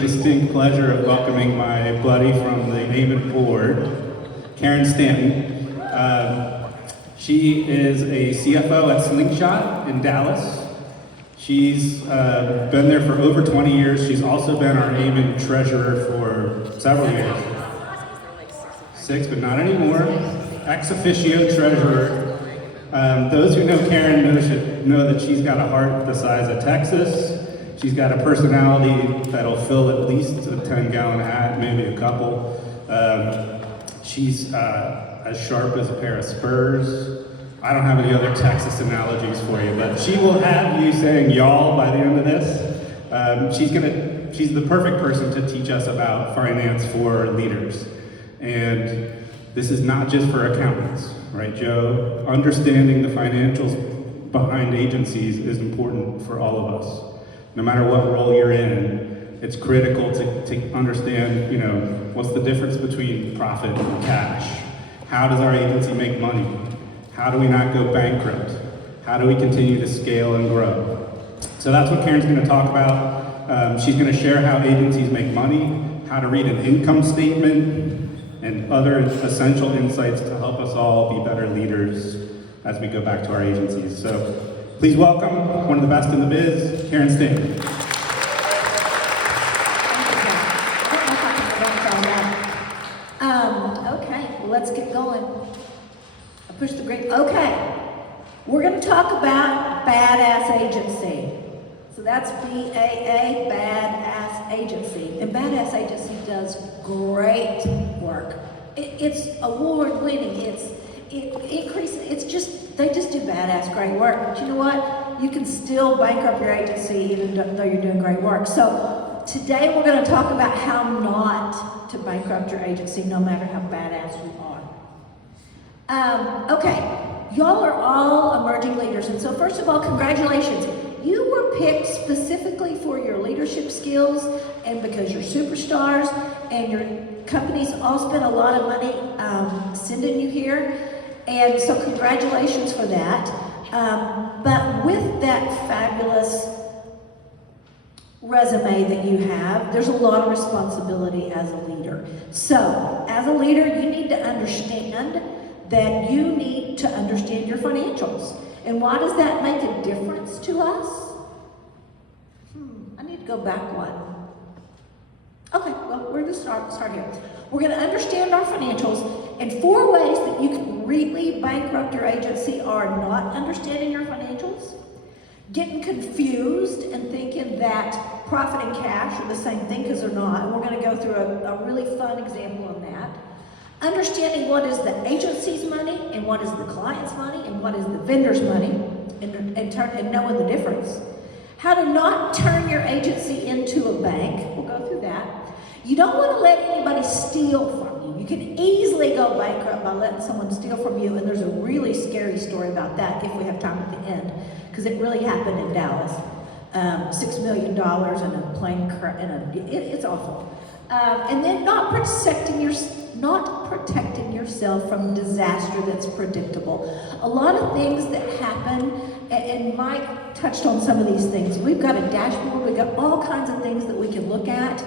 Distinct pleasure of welcoming my buddy from the Amen board, Karen Stanton. She is a CFO at Slingshot in Dallas. She's been there for over 20 years. She's also been our Amen treasurer for several years. 6, but not anymore. Ex officio treasurer. Those who know Karen know that she's got a heart the size of Texas. She's got a personality that'll fill at least a 10-gallon hat, maybe a couple. She's as sharp as a pair of spurs. I don't have any other Texas analogies for you, but she will have you saying y'all by the end of this. She's the perfect person to teach us about finance for leaders. And this is not just for accountants, right, Joe? Understanding the financials behind agencies is important for all of us. No matter what role you're in, it's critical to understand, what's the difference between profit and cash? How does our agency make money? How do we not go bankrupt? How do we continue to scale and grow? So that's what Karen's gonna talk about. She's gonna share how agencies make money, how to read an income statement, and other essential insights to help us all be better leaders as we go back to our agencies. So please welcome one of the best in the biz, Karen Stanton. Okay, well, let's get going. I pushed the green. Okay, we're going to talk about badass agency. So that's BAA, badass agency. And badass agency does great work. It's award-winning. They just do badass great work. But you know what? You can still bankrupt your agency even though you're doing great work. So today we're going to talk about how not to bankrupt your agency no matter how badass you are. Okay, y'all are all emerging leaders. And so first of all, congratulations. You were picked specifically for your leadership skills and because you're superstars and your companies all spent a lot of money sending you here. And so congratulations for that. But with that fabulous resume that you have, there's a lot of responsibility as a leader. So as a leader, you need to understand that you need to understand your financials. And why does that make a difference to us? I need to go back one. Okay, well, we're going to start here. We're going to understand our financials, and 4 ways that you can really bankrupt your agency are not understanding your financials, getting confused and thinking that profit and cash are the same thing because they're not, and we're going to go through a really fun example on that. Understanding what is the agency's money and what is the client's money and what is the vendor's money, and knowing the difference. How to not turn your agency into a bank. We'll go through that. You don't want to let anybody steal from you. You can easily go bankrupt by letting someone steal from you, and there's a really scary story about that if we have time at the end, because it really happened in Dallas. $6 million in a plane crash, it's awful. And then not protecting yourself from disaster that's predictable. A lot of things that happen, and Mike touched on some of these things. We've got a dashboard, we've got all kinds of things that we can look at,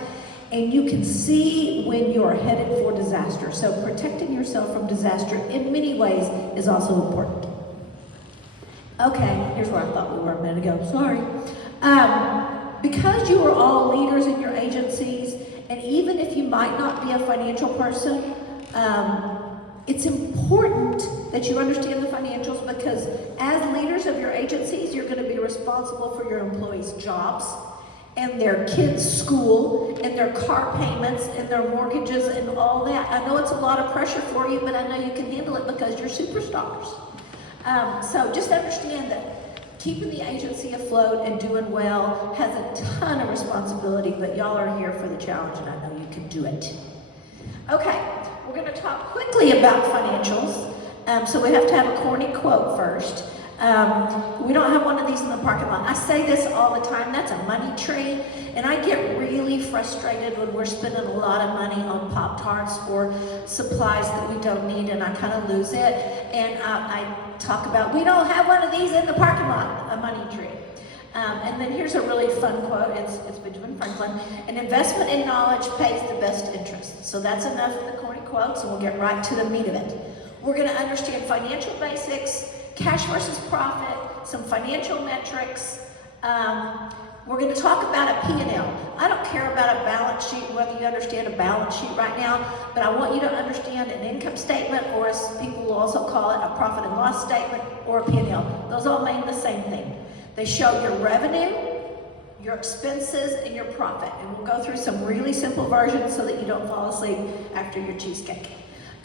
and you can see when you're headed for disaster. So protecting yourself from disaster in many ways is also important. Okay, here's where I thought we were a minute ago, sorry. Because you are all leaders in your agencies, and even if you might not be a financial person, it's important that you understand the financials, because as leaders of your agencies, you're going to be responsible for your employees' jobs and their kids' school and their car payments and their mortgages and all that. I know it's a lot of pressure for you, but I know you can handle it because you're superstars. So just understand that keeping the agency afloat and doing well has a ton of responsibility, but y'all are here for the challenge, and I know you can do it. Okay, we're going to talk quickly about financials. So we have to have a corny quote first. We don't have one of these in the parking lot. I say this all the time, that's a money tree, and I get really frustrated when we're spending a lot of money on Pop-Tarts or supplies that we don't need, and I kind of lose it. And I talk about, we don't have one of these in the parking lot, a money tree. And then here's a really fun quote. It's Benjamin Franklin. An investment in knowledge pays the best interest. So that's enough of the corny quotes, and we'll get right to the meat of it. We're going to understand financial basics, cash versus profit, some financial metrics. We're going to talk about a P&L. I don't care about a balance sheet, whether you understand a balance sheet right now, but I want you to understand an income statement, or as people will also call it, a profit and loss statement, or a P&L. Those all mean the same thing. They show your revenue, your expenses, and your profit. And we'll go through some really simple versions so that you don't fall asleep after your cheesecake.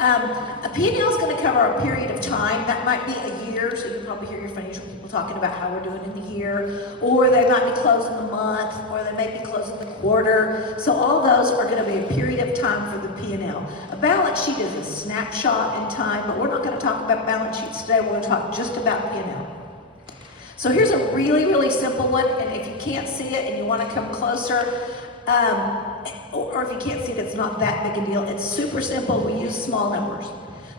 A P&L is going to cover a period of time. That might be a year, so you'll probably hear your financial people talking about how we're doing in the year, or they might be closing the month, or they may be closing the quarter. So all those are going to be a period of time for the P&L. A balance sheet is a snapshot in time, but we're not going to talk about balance sheets today. We're going to talk just about P&L. So here's a really, really simple one, and if you can't see it and you want to come closer, or if you can't see it, it's not that big a deal. It's super simple. We use small numbers.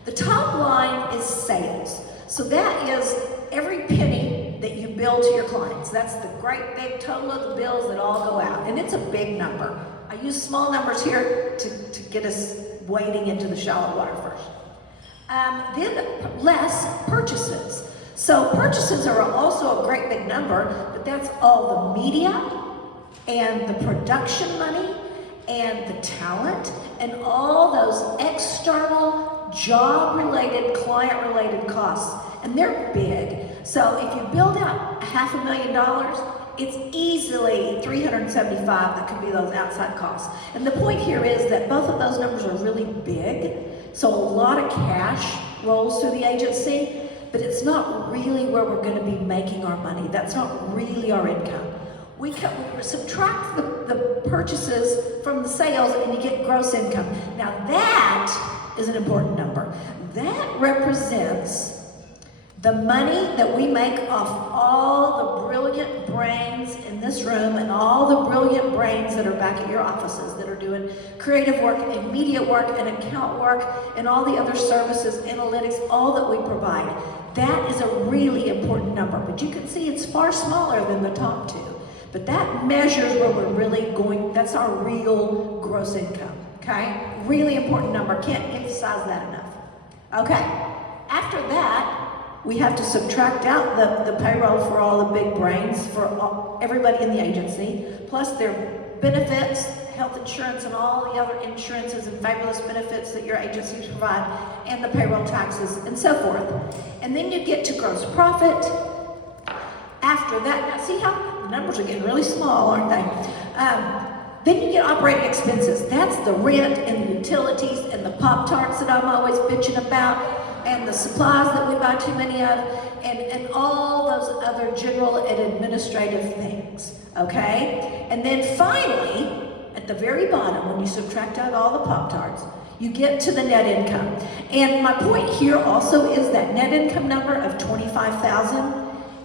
The top line is sales. So that is every penny that you bill to your clients. That's the great big total of the bills that all go out. And it's a big number. I use small numbers here to get us wading into the shallow water first. Then less purchases. So purchases are also a great big number, but that's all the media and the production money and the talent and all those external job-related, client-related costs. And they're big. So if you build out $500,000, it's easily $375 that could be those outside costs. And the point here is that both of those numbers are really big. So a lot of cash rolls through the agency, but it's not really where we're going to be making our money. That's not really our income. We subtract the purchases from the sales and you get gross income. Now that is an important number. That represents the money that we make off all the brilliant brains in this room and all the brilliant brains that are back at your offices that are doing creative work and media work and account work and all the other services, analytics, all that we provide. That is a really important number, but you can see it's far smaller than the top two. But that measures where we're really going, that's our real gross income, okay? Really important number, can't emphasize that enough. Okay, after that, we have to subtract out the payroll for all the big brains, for everybody in the agency, plus their benefits, health insurance and all the other insurances and fabulous benefits that your agencies provide, and the payroll taxes and so forth. And then you get to gross profit. After that, now see how the numbers are getting really small, aren't they? Then you get operating expenses. That's the rent and the utilities and the Pop-Tarts that I'm always bitching about, and the supplies that we buy too many of, and all those other general and administrative things, okay? And then finally, at the very bottom, when you subtract out all the Pop-Tarts, you get to the net income. And my point here also is that net income number of $25,000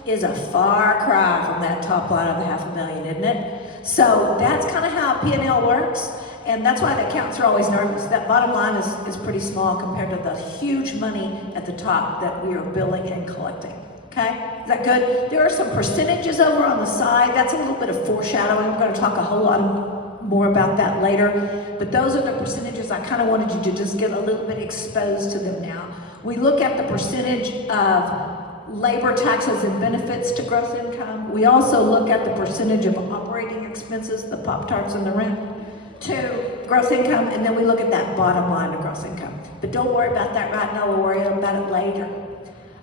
is a far cry from that top line of the $500,000, isn't it? So that's kind of how P&L works, and that's why the accountants are always nervous. That bottom line is pretty small compared to the huge money at the top that we are billing and collecting. Okay, is that good? There are some percentages over on the side. That's a little bit of foreshadowing. We're going to talk a whole lot more about that later, but those are the percentages. I kind of wanted you to just get a little bit exposed to them now. We look at the percentage of labor, taxes, and benefits to gross income. We also look at the percentage of operating expenses, the Pop-Tarts and the rent, to gross income, and then we look at that bottom line of gross income. But don't worry about that right now, we'll worry about it later.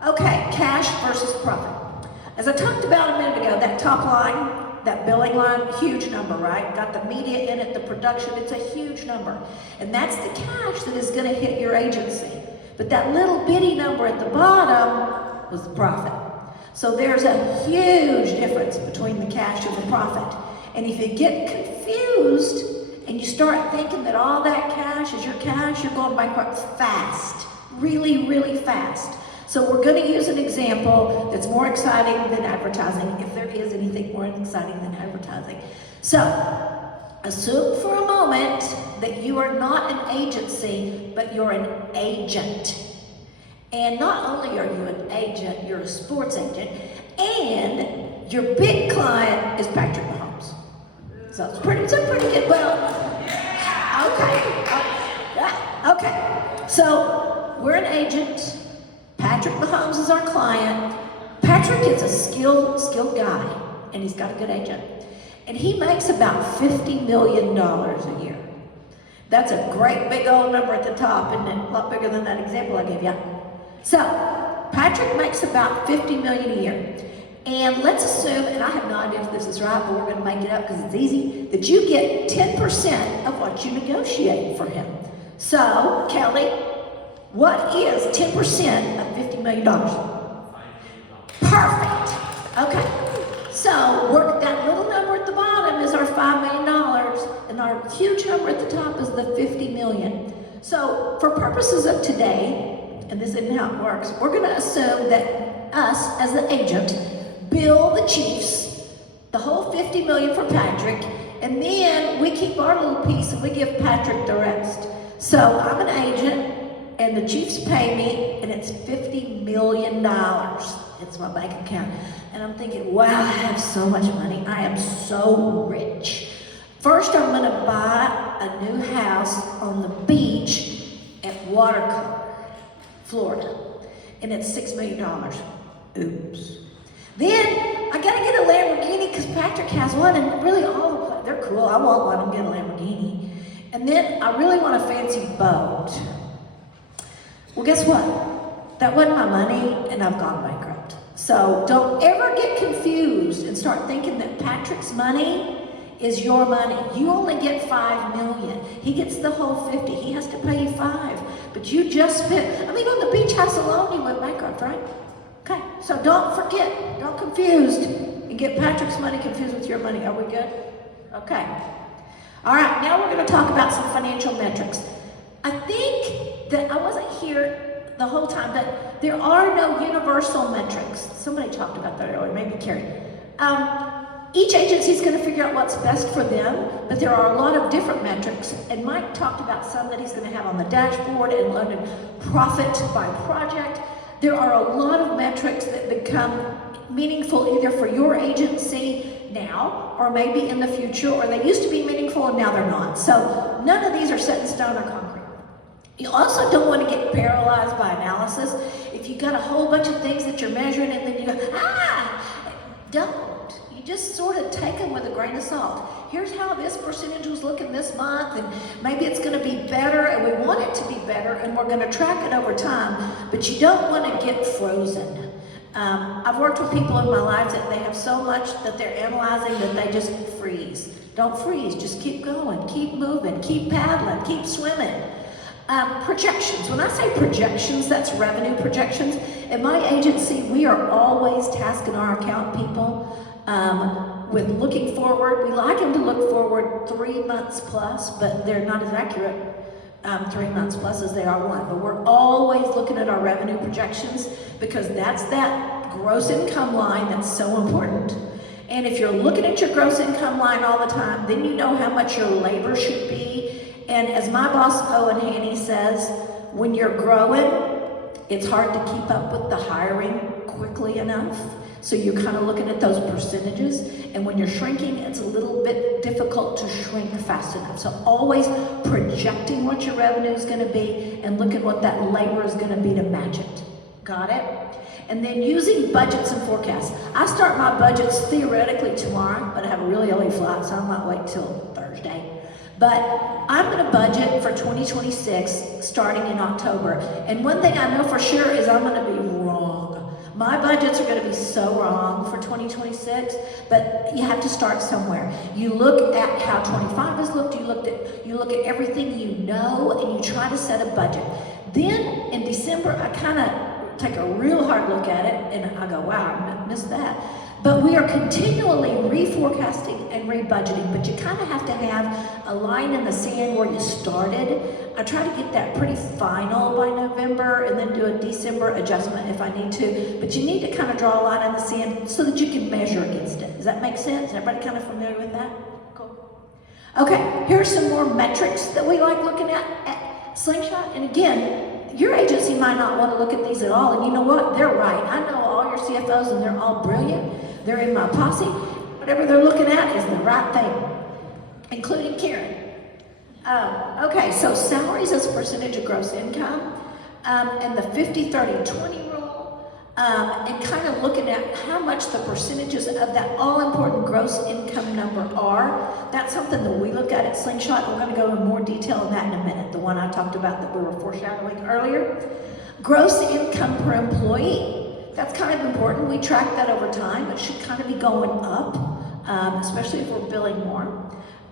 Okay, cash versus profit. As I talked about a minute ago, that top line, that billing line, huge number, right? Got the media in it, the production, it's a huge number. And that's the cash that is gonna hit your agency. But that little bitty number at the bottom was the profit. So there's a huge difference between the cash and the profit. And if you get confused and you start thinking that all that cash is your cash, you're going bankrupt fast, really, really fast. So we're going to use an example that's more exciting than advertising, if there is anything more exciting than advertising. So assume for a moment that you are not an agency, but you're an agent. And not only are you an agent, you're a sports agent, and Your big client is Patrick Mahomes. So it's pretty good. Well, okay. So we're an agent. Patrick Mahomes is our client. Patrick is a skilled guy, and he's got a good agent. And he makes about $50 million a year. That's a great big old number at the top, isn't it? A lot bigger than that example I gave you. So, Patrick makes about $50 million a year. And let's assume, and I have no idea if this is right, but we're going to make it up because it's easy, that you get 10% of what you negotiate for him. So, Kelly, what is 10% of $50 million? Perfect. Okay. So, that little number at the bottom is our $5 million, and our huge number at the top is the $50 million. So, for purposes of today, and this isn't how it works, we're going to assume that us, as the agent, bill the Chiefs the whole $50 million for Patrick, and then we keep our little piece and we give Patrick the rest. So, I'm an agent, and the Chiefs pay me, and it's $50 million. It's my bank account. And I'm thinking, wow, I have so much money. I am so rich. First, I'm going to buy a new house on the beach at Watercolor, Florida. And it's $6 million. Oops. Then, I got to get a Lamborghini because Patrick has one, and really all they're cool. I want one. I'm getting a Lamborghini. And then, I really want a fancy boat. Well, guess what? That wasn't my money, and I've gone bankrupt. So don't ever get confused and start thinking that Patrick's money is your money. You only get $5 million. He gets the whole 50. He has to pay you 5. But you just spent, on the beach house alone, you went bankrupt, right? Okay, so don't forget, don't confuse and get Patrick's money confused with your money. Are we good? Okay. All right, now we're going to talk about some financial metrics. I think that I wasn't here the whole time, but there are no universal metrics. Somebody talked about that earlier, maybe Carrie. Each agency is going to figure out what's best for them, but there are a lot of different metrics. And Mike talked about some that he's going to have on the dashboard and learning profit by project. There are a lot of metrics that become meaningful either for your agency now or maybe in the future, or they used to be meaningful and now they're not. So none of these are set in stone or concrete. You also don't want to get paralyzed by analysis. If you've got a whole bunch of things that you're measuring and then you go, don't. You just sort of take them with a grain of salt. Here's how this percentage was looking this month, and maybe it's going to be better, and we want it to be better, and we're going to track it over time, but you don't want to get frozen. I've worked with people in my life that they have so much that they're analyzing that they just freeze. Don't freeze, just keep going, keep moving, keep paddling, keep swimming. Projections. When I say projections, that's revenue projections. In my agency, we are always tasking our account people with looking forward. We like them to look forward 3 months plus, but they're not as accurate 3 months plus as they are 1. But we're always looking at our revenue projections because that's that gross income line that's so important. And if you're looking at your gross income line all the time, then you know how much your labor should be. And as my boss, Owen Haney, says, when you're growing, it's hard to keep up with the hiring quickly enough. So you're kind of looking at those percentages. And when you're shrinking, it's a little bit difficult to shrink fast enough. So always projecting what your revenue is going to be and look at what that labor is going to be to match it. Got it? And then using budgets and forecasts. I start my budgets theoretically tomorrow, but I have a really early flight, so I might wait till Thursday. But I'm going to budget for 2026 starting in October. And one thing I know for sure is I'm going to be wrong. My budgets are going to be so wrong for 2026, but you have to start somewhere. You look at how 25 has looked, you look at everything you know, and you try to set a budget. Then in December, I kind of take a real hard look at it, and I go, wow, I missed that. But we are continually reforecasting and rebudgeting, but you kind of have to have a line in the sand where you started. I try to get that pretty final by November and then do a December adjustment if I need to. But you need to kind of draw a line in the sand so that you can measure against it. Does that make sense? Is everybody kind of familiar with that? Cool. Okay, here are some more metrics that we like looking at Slingshot. And again, your agency might not want to look at these at all, and you know what? They're right. I know all your CFOs, and they're all brilliant. They're in my posse. Whatever they're looking at is the right thing, including Karen. Okay, so salaries as a percentage of gross income, and the 50-30-20 rule, and kind of looking at how much the percentages of that all-important gross income number are. That's something that we look at Slingshot. We're going to go into more detail on that in a minute, the one I talked about that we were foreshadowing earlier. Gross income per employee. That's kind of important. We track that over time. It should kind of be going up, especially if we're billing more.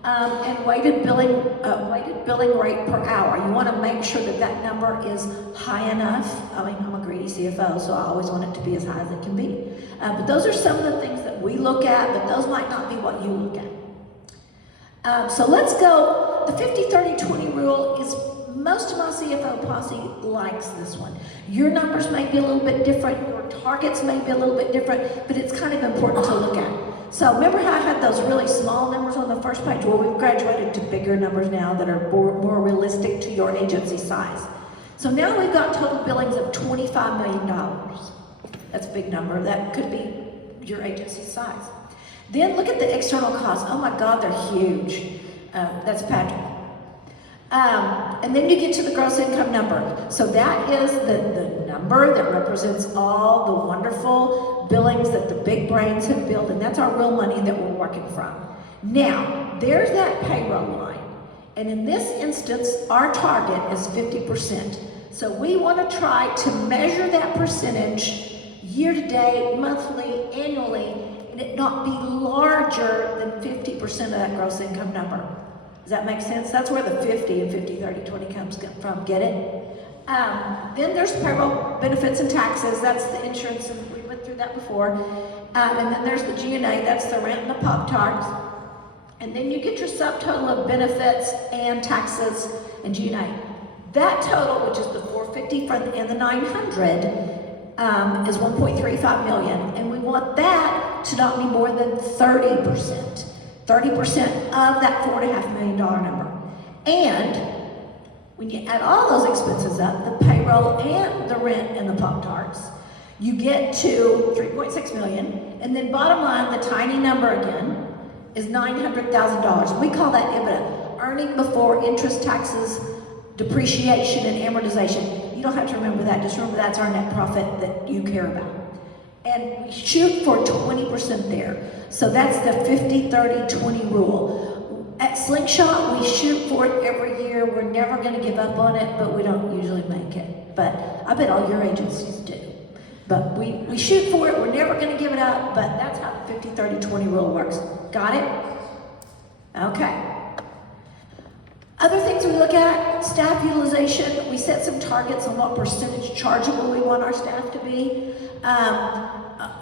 And weighted billing rate per hour. You want to make sure that that number is high enough. I mean, I'm a greedy CFO, so I always want it to be as high as it can be. But those are some of the things that we look at, but those might not be what you look at. So let's go. The 50-30-20 rule is, most of my CFO posse likes this one. Your numbers may be a little bit different, your targets may be a little bit different, but it's kind of important to look at. So remember how I had those really small numbers on the first page? Well, we've graduated to bigger numbers now that are more realistic to your agency size. So now we've got total billings of $25 million. That's a big number. That could be your agency size. Then look at the external costs. Oh my God, they're huge. That's Patrick. And then you get to the gross income number. So that is the number that represents all the wonderful billings that the big brains have built, and that's our real money that we're working from. Now, there's that payroll line. And in this instance, our target is 50%. So we want to try to measure that percentage year to date, monthly, annually, and it not be larger than 50% of that gross income number. Does that make sense? That's where the 50 and 50-30-20 comes from. Get it? Then there's payroll, benefits, and taxes. That's the insurance, and we went through that before. And then there's the G&A. That's the rent and the Pop-Tarts. And then you get your subtotal of benefits and taxes and G&A. That total, which is the 450 and the 900, is 1.35 million. And we want that to not be more than 30%. 30% of that $4.5 million number. And when you add all those expenses up, the payroll and the rent and the Pop-Tarts, you get to 3.6 million. And then bottom line, the tiny number again, is $900,000. We call that EBITDA, earning before interest, taxes, depreciation, and amortization. You don't have to remember that. Just remember that's our net profit that you care about. And we shoot for 20% there. So that's the 50-30-20 rule. At Slingshot, we shoot for it every year. We're never going to give up on it, but we don't usually make it. But I bet all your agencies do. But we shoot for it. We're never going to give it up, but that's how the 50-30-20 rule works. Got it? Okay. Other things we look at, staff utilization. We set some targets on what percentage chargeable we want our staff to be.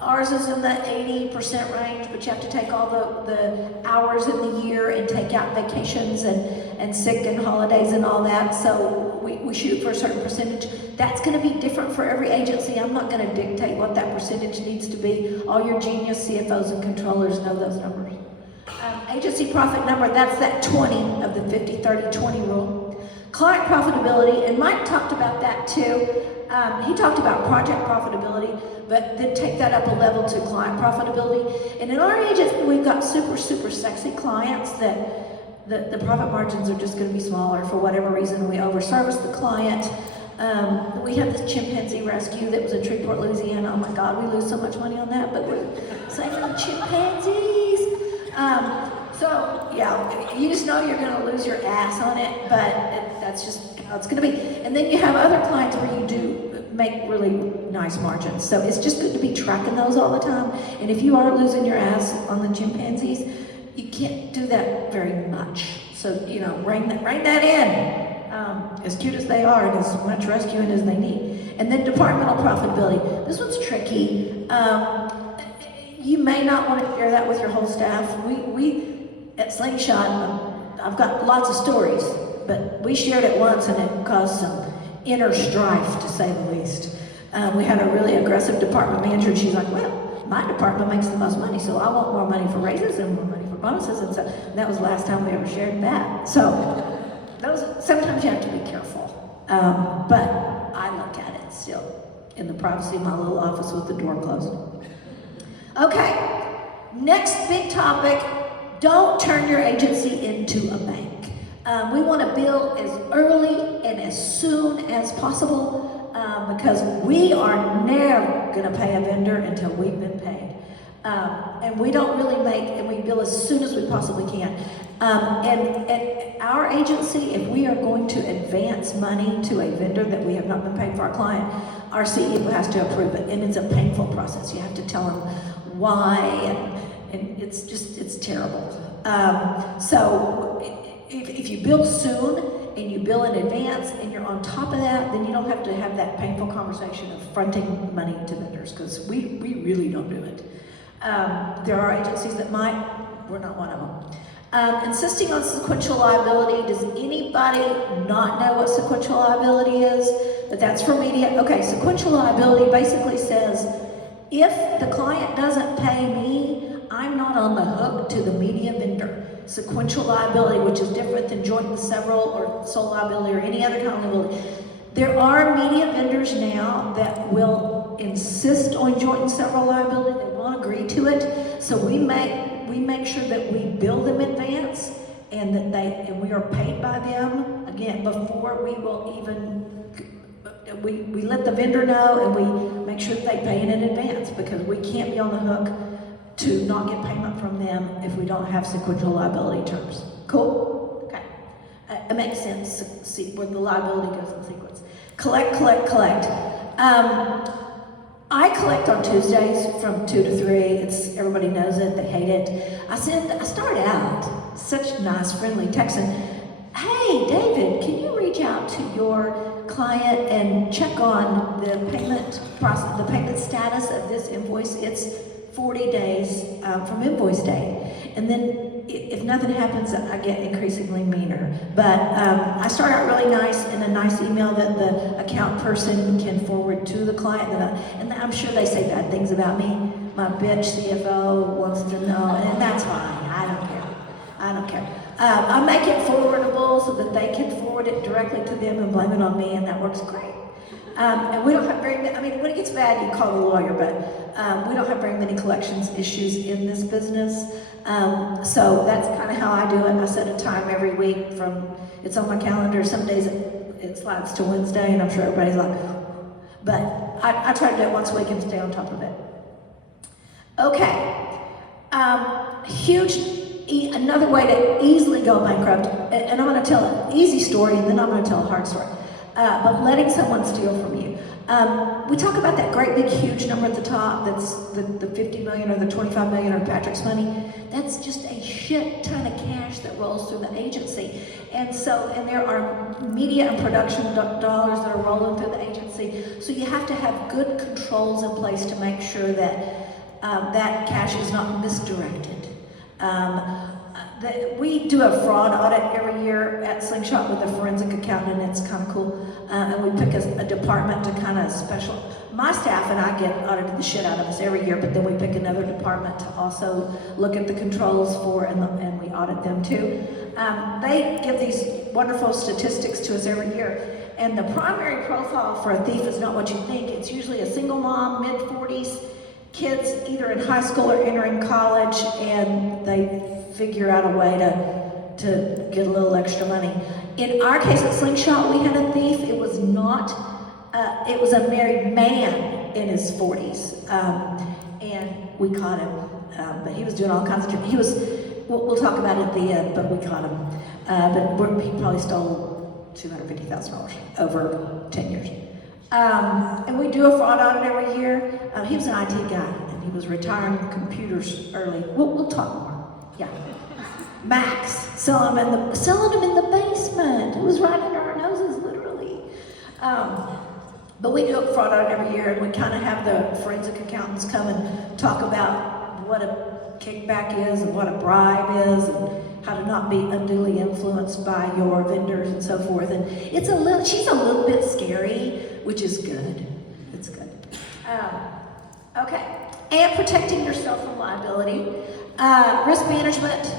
Ours is in the 80% range, but you have to take all the hours in the year and take out vacations and sick and holidays and all that. So we shoot for a certain percentage. That's going to be different for every agency. I'm not going to dictate what that percentage needs to be. All your genius CFOs and controllers know those numbers. Agency profit number, that's that 20 of the 50-30-20 rule. Client profitability, and Mike talked about that too. He talked about project profitability, but then take that up a level to client profitability. And in our agency, we've got super, super sexy clients that the profit margins are just going to be smaller for whatever reason. We overservice the client. We had this chimpanzee rescue that was in Shreveport, Louisiana. Oh my God, we lose so much money on that, but we're saving the chimpanzees. So yeah, you just know you're going to lose your ass on it, but that's just how it's going to be. And then you have other clients where you do make really nice margins. So it's just good to be tracking those all the time. And if you are losing your ass on the chimpanzees, you can't do that very much. So, you know, rein that in. As cute as they are and as much rescuing as they need. And then departmental profitability. This one's tricky. You may not want to share that with your whole staff. We at Slingshot, I've got lots of stories, but we shared it once and it caused some inner strife, to say the least. We had a really aggressive department manager, and she's like, well, my department makes the most money, so I want more money for raises and more money for bonuses, and so and that was the last time we ever shared that. So sometimes you have to be careful, but I look at it still in the privacy of my little office with the door closed. Okay, Next big topic, don't turn your agency into a bank. We want to bill as early and as soon as possible because we are never going to pay a vendor until we've been paid. And we don't really and we bill as soon as we possibly can. And our agency, if we are going to advance money to a vendor that we have not been paid for our client, our CEO has to approve it. And it's a painful process. You have to tell them why, and it's terrible. So if you bill soon and you bill in advance and you're on top of that, then you don't have to have that painful conversation of fronting money to vendors, because we really don't do it. There are agencies that might, we're not one of them. Insisting on sequential liability. Does anybody not know what sequential liability is? But that's for media. Okay, sequential liability basically says, if the client doesn't pay me, I'm not on the hook to the media vendor. Sequential liability, which is different than joint and several or sole liability or any other kind of liability. There are media vendors now that will insist on joint and several liability. They won't agree to it. So we make sure that we bill them in advance and that we are paid by them again before we will even. We let the vendor know, and we make sure that they pay in advance, because we can't be on the hook to not get payment from them if we don't have sequential liability terms. Cool? Okay. It makes sense. See where the liability goes in sequence. Collect. I collect on Tuesdays from 2 to 3. Everybody knows it. They hate it. I start out such nice, friendly texting. Hey, David, can you reach out to your client and check on the payment process, the payment status of this invoice? It's 40 days from invoice date. And then if nothing happens, I get increasingly meaner. But I start out really nice in a nice email that the account person can forward to the client. And I'm sure they say bad things about me. My bitch CFO wants to know, and that's fine. I don't care. I make it forwardable so that they can forward it directly to them and blame it on me, and that works great. And we don't have very many, when it gets bad, you call the lawyer, but we don't have very many collections issues in this business. So that's kind of how I do it. I set a time every week it's on my calendar. Some days it slides to Wednesday, and I'm sure everybody's like, but I try to do it once a week and stay on top of it. Okay. Another way to easily go bankrupt, and I'm going to tell an easy story, and then I'm going to tell a hard story. But letting someone steal from you. We talk about that great big huge number at the top, that's the 50 million or the 25 million or Patrick's money. That's just a shit ton of cash that rolls through the agency. And there are media and production dollars that are rolling through the agency. So you have to have good controls in place to make sure that that cash is not misdirected. We do a fraud audit every year at Slingshot with a forensic accountant, and it's kind of cool. And we pick a department to kind of special. My staff and I get audited the shit out of us every year, but then we pick another department to also look at the controls for, and we audit them too. They give these wonderful statistics to us every year. And the primary profile for a thief is not what you think. It's usually a single mom, mid-40s, kids either in high school or entering college, and they figure out a way to get a little extra money. In our case at Slingshot, we had a thief. It was a married man in his 40s, and we caught him. But he was doing all kinds of we'll talk about it at the end, but we caught him. But he probably stole $250,000 over 10 years. And we do a fraud audit every year. He was an IT guy, and he was retiring computers early. We'll talk more. Yeah. Max, selling them in the basement. It was right under our noses, literally. But we do a fraud audit every year, and we kind of have the forensic accountants come and talk about what a kickback is and what a bribe is, and how to not be unduly influenced by your vendors and so forth. And she's a little bit scary, which is good. It's good. Okay. And protecting yourself from liability. Risk management.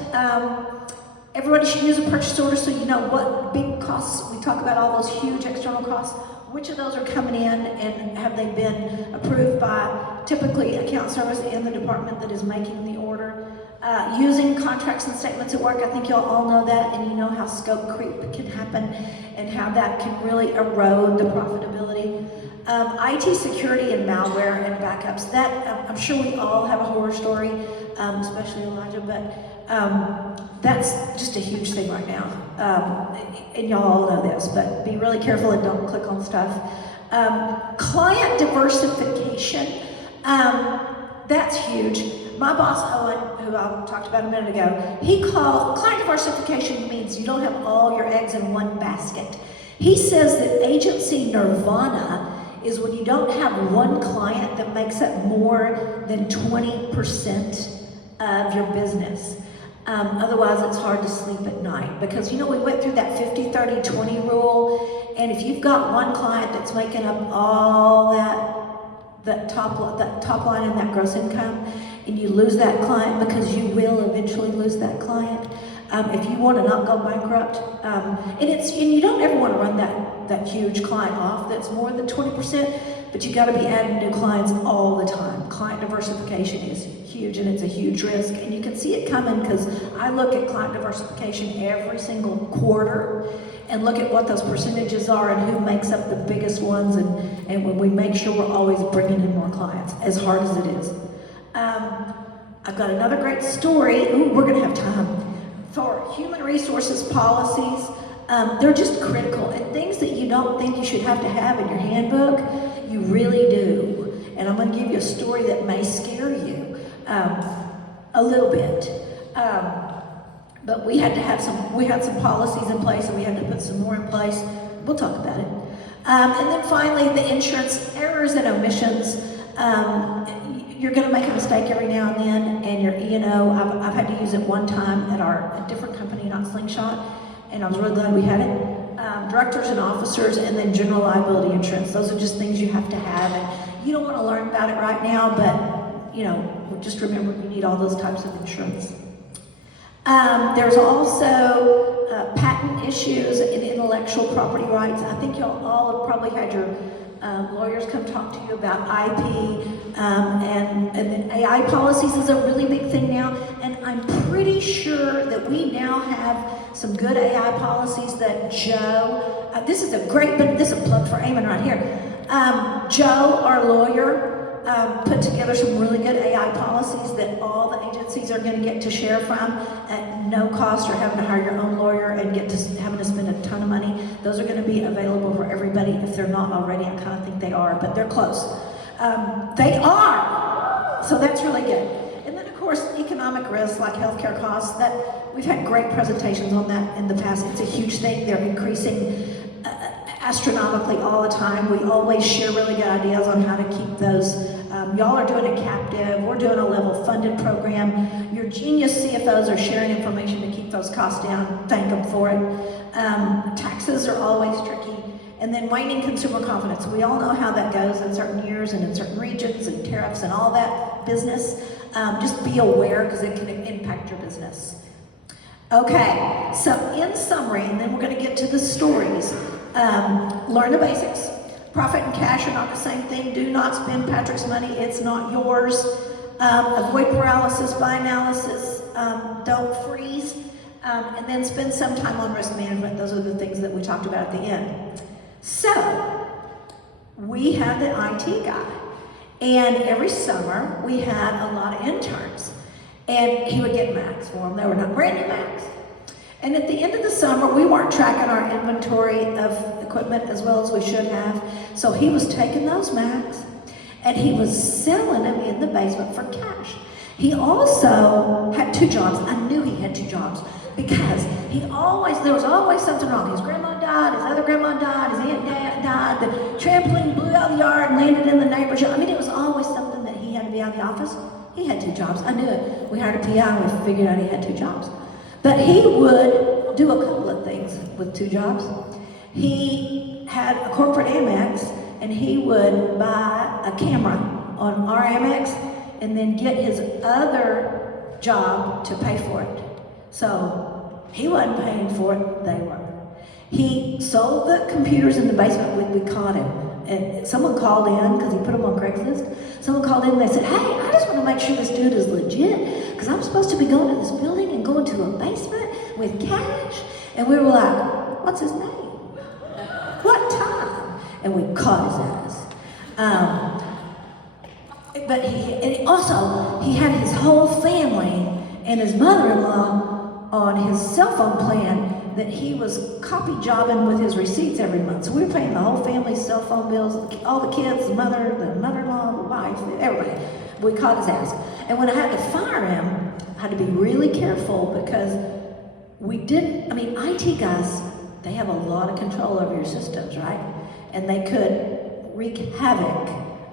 Everybody should use a purchase order so you know what big costs. We talk about all those huge external costs. which of those are coming in, and have they been approved by typically account service and the department that is making the order. Using contracts and statements at work, I think y'all all know that, and you know how scope creep can happen and how that can really erode the profitability. IT security and malware and backups, that I'm sure we all have a horror story, especially Elijah, but that's just a huge thing right now. And y'all all know this, but be really careful and don't click on stuff. Client diversification, that's huge. My boss, Owen, who I talked about a minute ago, he called client diversification means you don't have all your eggs in one basket. He says that agency nirvana is when you don't have one client that makes up more than 20% of your business. Otherwise, it's hard to sleep at night because, you know, we went through that 50-30-20 rule, and if you've got one client that's making up all that top line in that gross income, and you lose that client, because you will eventually lose that client, if you want to not go bankrupt, and you don't ever want to run that huge client off that's more than 20%, but you got to be adding new clients all the time. Client diversification is huge, and it's a huge risk, and you can see it coming because I look at client diversification every single quarter and look at what those percentages are and who makes up the biggest ones, and when we make sure we're always bringing in more clients, as hard as it is. I've got another great story. Ooh, we're gonna have time. For human resources policies, they're just critical, and things that you don't think you should have to have in your handbook, you really do. And I'm gonna give you a story that may scare you a little bit. But we had some policies in place, and we had to put some more in place. We'll talk about it. And then finally, the insurance errors and omissions. You're going to make a mistake every now and then, and your E&O, I've had to use it one time at a different company, not Slingshot, and I was really glad we had it. Directors and officers, and then general liability insurance. Those are just things you have to have, and you don't want to learn about it right now, but you know, just remember you need all those types of insurance. There's also patent issues and intellectual property rights. I think y'all all have probably had your lawyers come talk to you about IP, and then AI policies is a really big thing now, and I'm pretty sure that we now have some good AI policies that Joe, this is a plug for Eamon right here. Joe, our lawyer, put together some really good AI policies that all the agencies are going to get to share from at no cost, or having to hire your own lawyer and having to spend a ton of money. Those are going to be available for everybody if they're not already. I kind of think they are, but they're close. They are! So that's really good. And then, of course, economic risks like healthcare costs. That we've had great presentations on that in the past. It's a huge thing. They're increasing astronomically all the time. We always share really good ideas on how to keep those. Y'all are doing a captive, we're doing a level funded program. Your genius CFOs are sharing information to keep those costs down. Thank them for it. Taxes are always tricky. And then waning consumer confidence. We all know how that goes in certain years and in certain regions, and tariffs and all that business. Just be aware, because it can impact your business. Okay, so in summary, and then we're going to get to the stories. Learn the basics. Profit and cash are not the same thing. Do not spend Patrick's money. It's not yours. Avoid paralysis by analysis. Don't freeze. And then spend some time on risk management. Those are the things that we talked about at the end. So, we had the IT guy. And every summer, we had a lot of interns. And he would get Macs for them. They were not brand new Macs. And at the end of the summer, we weren't tracking our inventory of equipment as well as we should have. So he was taking those Macs and he was selling them in the basement for cash. He also had 2 jobs. I knew he had 2 jobs because there was always something wrong. His grandma died, his other grandma died, his aunt died, the trampoline blew out of the yard and landed in the neighbor's yard. I mean, it was always something that he had to be out of the office. He had 2 jobs. I knew it. We hired a PI and we figured out he had 2 jobs. But he would do a couple of things with 2 jobs. He had a corporate Amex, and he would buy a camera on our Amex and then get his other job to pay for it. So he wasn't paying for it, they were. He sold the computers in the basement. We caught him. And someone called in, because he put them on Craigslist. Someone called in and they said, hey, I just want to make sure this dude is legit, because I'm supposed to be going to this building and going to a basement with cash. And we were like, what's his name? What time? And we caught his ass. But he had his whole family and his mother-in-law on his cell phone plan that he was copy jobbing with his receipts every month. So we were paying the whole family's cell phone bills, all the kids, the mother-in-law, the wife, everybody. We caught his ass. And when I had to fire him, I had to be really careful because IT guys, they have a lot of control over your systems, right? And they could wreak havoc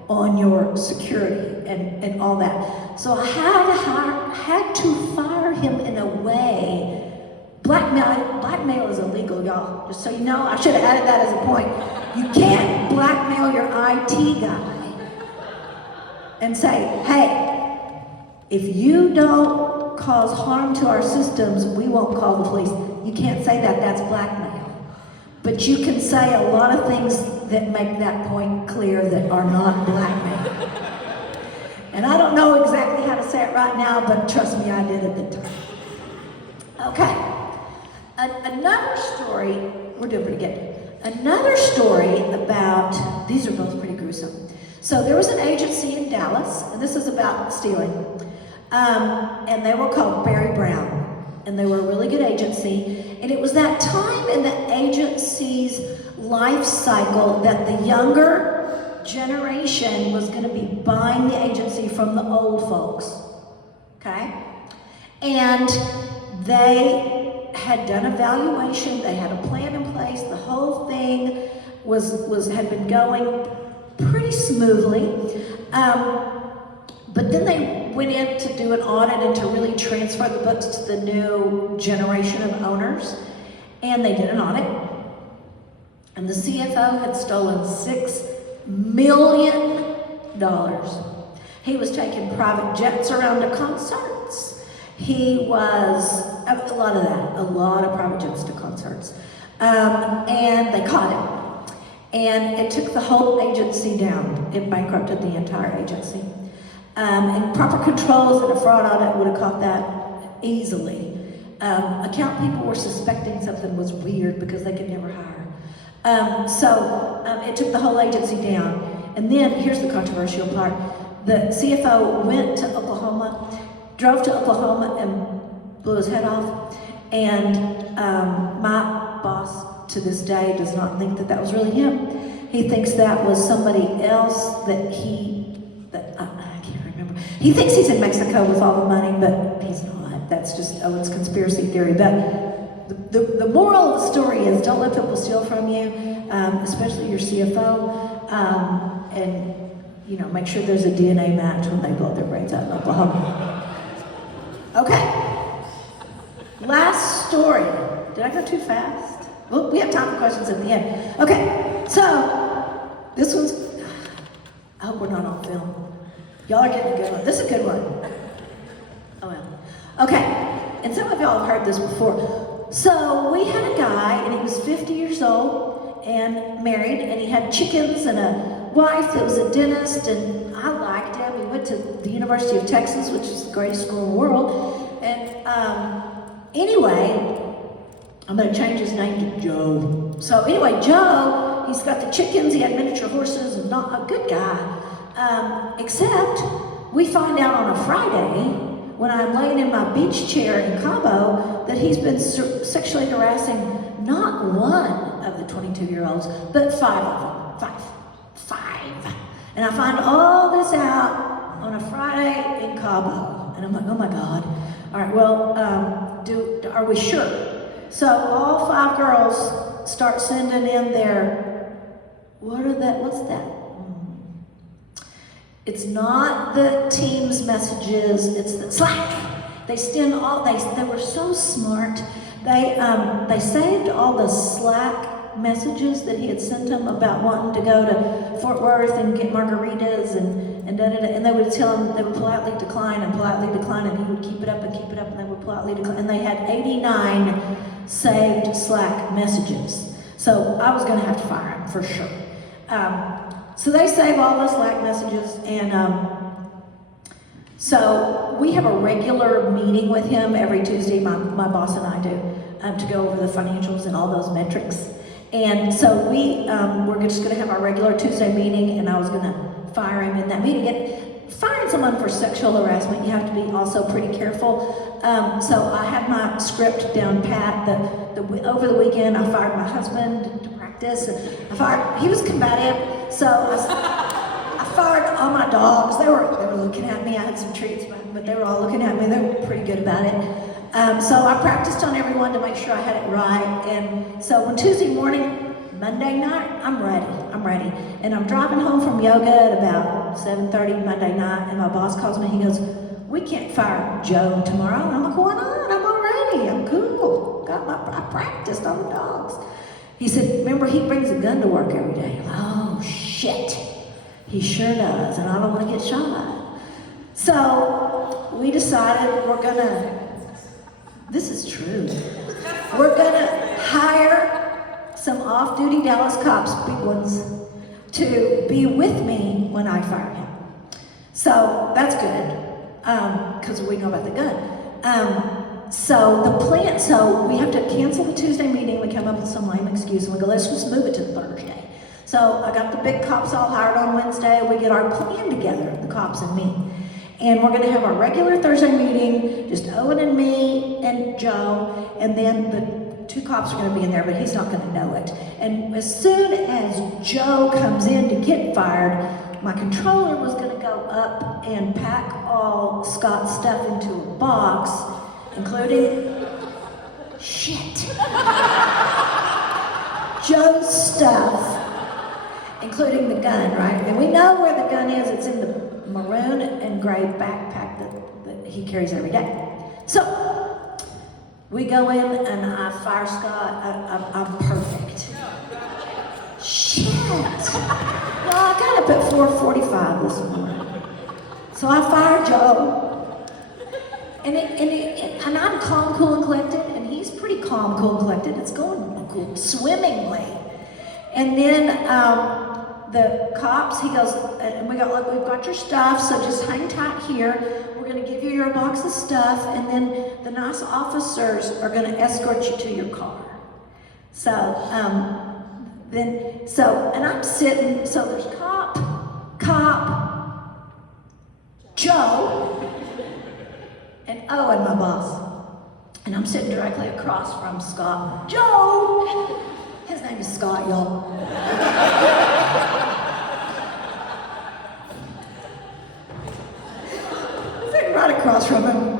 on your security and all that. So I had to fire him in a way. Blackmail is illegal, y'all. Just so you know, I should have added that as a point. You can't blackmail your IT guy and say, hey, if you don't cause harm to our systems, we won't call the police. You can't say that, that's blackmail. But you can say a lot of things that make that point clear that are not blackmail. And I don't know exactly how to say it right now, but trust me, I did at the time. Okay. Another story, we're doing pretty good. Another story about, these are both pretty gruesome. So there was an agency in Dallas, and this is about stealing, and they were called Barry Brown, and they were a really good agency, and it was that time in the agency's life cycle that the younger generation was going to be buying the agency from the old folks, okay? And they had done evaluation, they had a plan in place, the whole thing had been going pretty smoothly. But then they went in to do an audit and to really transfer the books to the new generation of owners. And they did an audit. And the CFO had stolen $6 million. He was taking private jets around to concerts. He was, a lot of private jets to concerts. And they caught him. And it took the whole agency down. It bankrupted the entire agency. And proper controls and a fraud audit would have caught that easily. Account people were suspecting something was weird because they could never hire. So it took the whole agency down. And then, here's the controversial part. The CFO went to Oklahoma, drove to Oklahoma and blew his head off. And my boss to this day does not think that that was really him. He thinks that was somebody else that I can't remember. He thinks he's in Mexico with all the money, but he's not. That's just, it's conspiracy theory. But the moral of the story is don't let people steal from you, especially your CFO, and make sure there's a DNA match when they blow their brains out in Oklahoma. Okay. Last story. Did I go too fast? Well, we have time for questions at the end. Okay, so this one's, I hope we're not on film. Y'all are getting a good one. This is a good one. Oh well. Okay, and some of y'all have heard this before. So we had a guy, and he was 50 years old and married, and he had chickens and a wife that was a dentist, and I liked him. He went to the University of Texas, which is the greatest school in the world. And anyway, I'm going to change his name to Joe. So anyway, Joe, he's got the chickens, he had miniature horses, and not a good guy. Except we find out on a Friday, when I'm laying in my beach chair in Cabo, that he's been sexually harassing not one of the 22-year-olds, but 5 of them. Five. And I find all this out on a Friday in Cabo. And I'm like, oh my God. All right, well, are we sure? So all 5 girls start sending in their, what's that? It's not the Teams messages, it's the Slack. They were so smart. They saved all the Slack messages that he had sent them about wanting to go to Fort Worth and get margaritas and da-da-da, and they would tell him, they would politely decline, and he would keep it up, and they would politely decline, and they had 89 saved Slack messages. So I was gonna have to fire him, for sure. So they save all the Slack messages, and so we have a regular meeting with him every Tuesday, my boss and I do, to go over the financials and all those metrics. And so we're just gonna have our regular Tuesday meeting, and I was gonna fire him in that meeting. And firing someone for sexual harassment, you have to be also pretty careful. So I had my script down pat. Over the weekend, I fired my husband to practice. He was combative, so I fired all my dogs. They were looking at me. I had some treats, but they were all looking at me. They were pretty good about it. So I practiced on everyone to make sure I had it right. And so when Tuesday morning, Monday night, I'm ready. And I'm driving home from yoga at about 7:30 Monday night, and my boss calls me. He goes, "We can't fire Joe tomorrow." And I'm like, "Why not? I'm all ready. I'm cool. I practiced on the dogs." He said, "Remember, he brings a gun to work every day." Oh, shit. He sure does, and I don't want to get shot. So we decided this is true. We're gonna hire some off-duty Dallas cops, big ones, to be with me when I fire him. So that's good, because we know about the gun. So we have to cancel the Tuesday meeting. We come up with some lame excuse, and we go, let's just move it to Thursday. So I got the big cops all hired on Wednesday. We get our plan together, the cops and me. And we're gonna have our regular Thursday meeting, just Owen and me and Joe, and then the 2 cops are gonna be in there, but he's not gonna know it. And as soon as Joe comes in to get fired, my controller was gonna go up and pack all Scott's stuff into a box, including Joe's stuff, including the gun, right? And we know where the gun is. It's in the maroon and gray backpack that he carries every day. So we go in and I fire Scott. I'm perfect. Shit. Well, I got up at 4:45 this morning. So I fired Joe. And I'm calm, cool, and collected, and he's pretty calm, cool, and collected. It's going cool, swimmingly. And then the cops, he goes, and we go, look, we've got your stuff, so just hang tight here. We're gonna give you your box of stuff, and then the nice officers are gonna escort you to your car. So, and I'm sitting, so there's cop, Joe, and Owen, my boss. And I'm sitting directly across from Scott. Joe! His name is Scott, y'all. Sitting right across from him.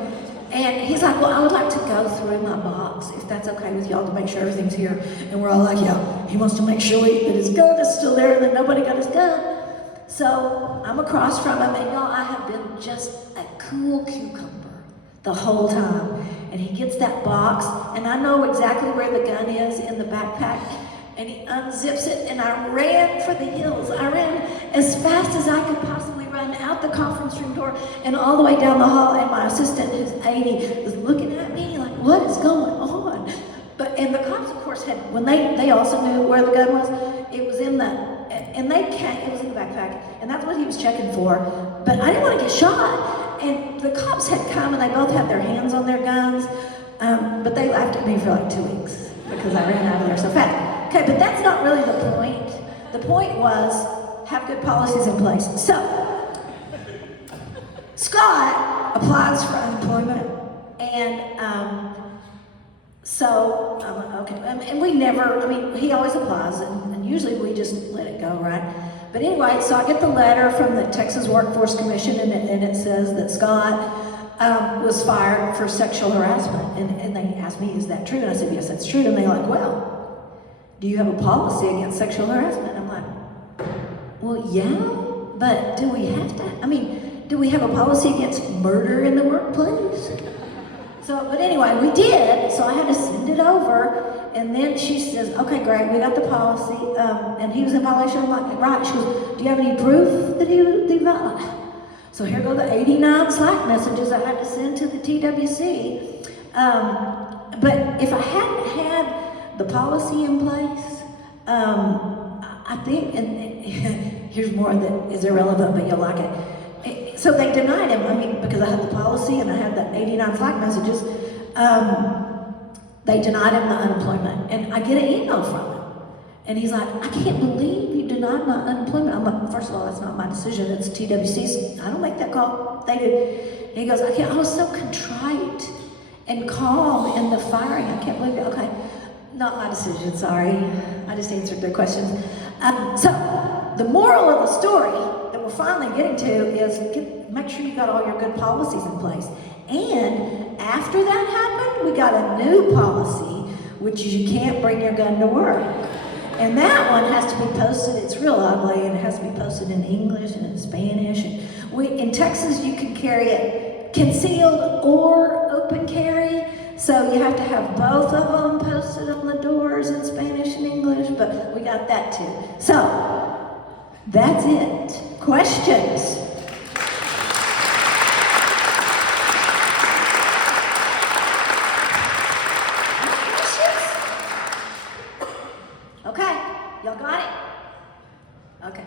And he's like, well, I would like to go through my box, if that's okay with y'all, to make sure everything's here. And we're all like, yeah, he wants to make sure that his gun is still there and that nobody got his gun. So I'm across from him, and y'all, I have been just a cool cucumber the whole time. And he gets that box, and I know exactly where the gun is in the backpack, and he unzips it, and I ran for the hills. I ran as fast as I could possibly run out the conference room door and all the way down the hall, and my assistant, who's 80, was looking at me like, what is going on? And the cops, of course, when they also knew where the gun was. It was in the, it was in the backpack, and that's what he was checking for. But I didn't want to get shot. And the cops had come, and they both had their hands on their guns, but they laughed at me for like 2 weeks because I ran out of there so fast. Okay, but that's not really the point. The point was, have good policies in place. So, Scott applies for unemployment, and okay, and we never, he always applies, and usually we just let it go, right? But anyway, so I get the letter from the Texas Workforce Commission, and it says that Scott was fired for sexual harassment, and they asked me, is that true? And I said, yes, that's true. And they're like, well, do you have a policy against sexual harassment? I'm like, well, yeah, but do we have to? Do we have a policy against murder in the workplace? So, but anyway, we did, so I had to send it over, And then she says, okay, great, we got the policy, and he was in violation. I'm like, right. She goes, do you have any proof that he violated? So here go the 89 Slack messages I had to send to the TWC. But if I hadn't had the policy in place, I think, and here's more that is irrelevant, but you'll like it. So they denied him, because I had the policy and I had the 89 Slack messages, they denied him the unemployment. And I get an email from him. And he's like, I can't believe you denied my unemployment. I'm like, first of all, that's not my decision, it's TWC's. I don't make that call, they did. And he goes, I was so contrite and calm in the firing. I can't believe it. Okay, not my decision, sorry. I just answered their questions. So, the moral of the story that we're finally getting to is make sure you got all your good policies in place. And after that happened, we got a new policy, which is you can't bring your gun to work. And that one has to be posted, it's real ugly, and it has to be posted in English and in Spanish. And in Texas, you can carry it concealed or open carry. So you have to have both of them posted on the doors in Spanish and English, but we got that too. So, that's it. Questions? Okay, y'all got it? Okay.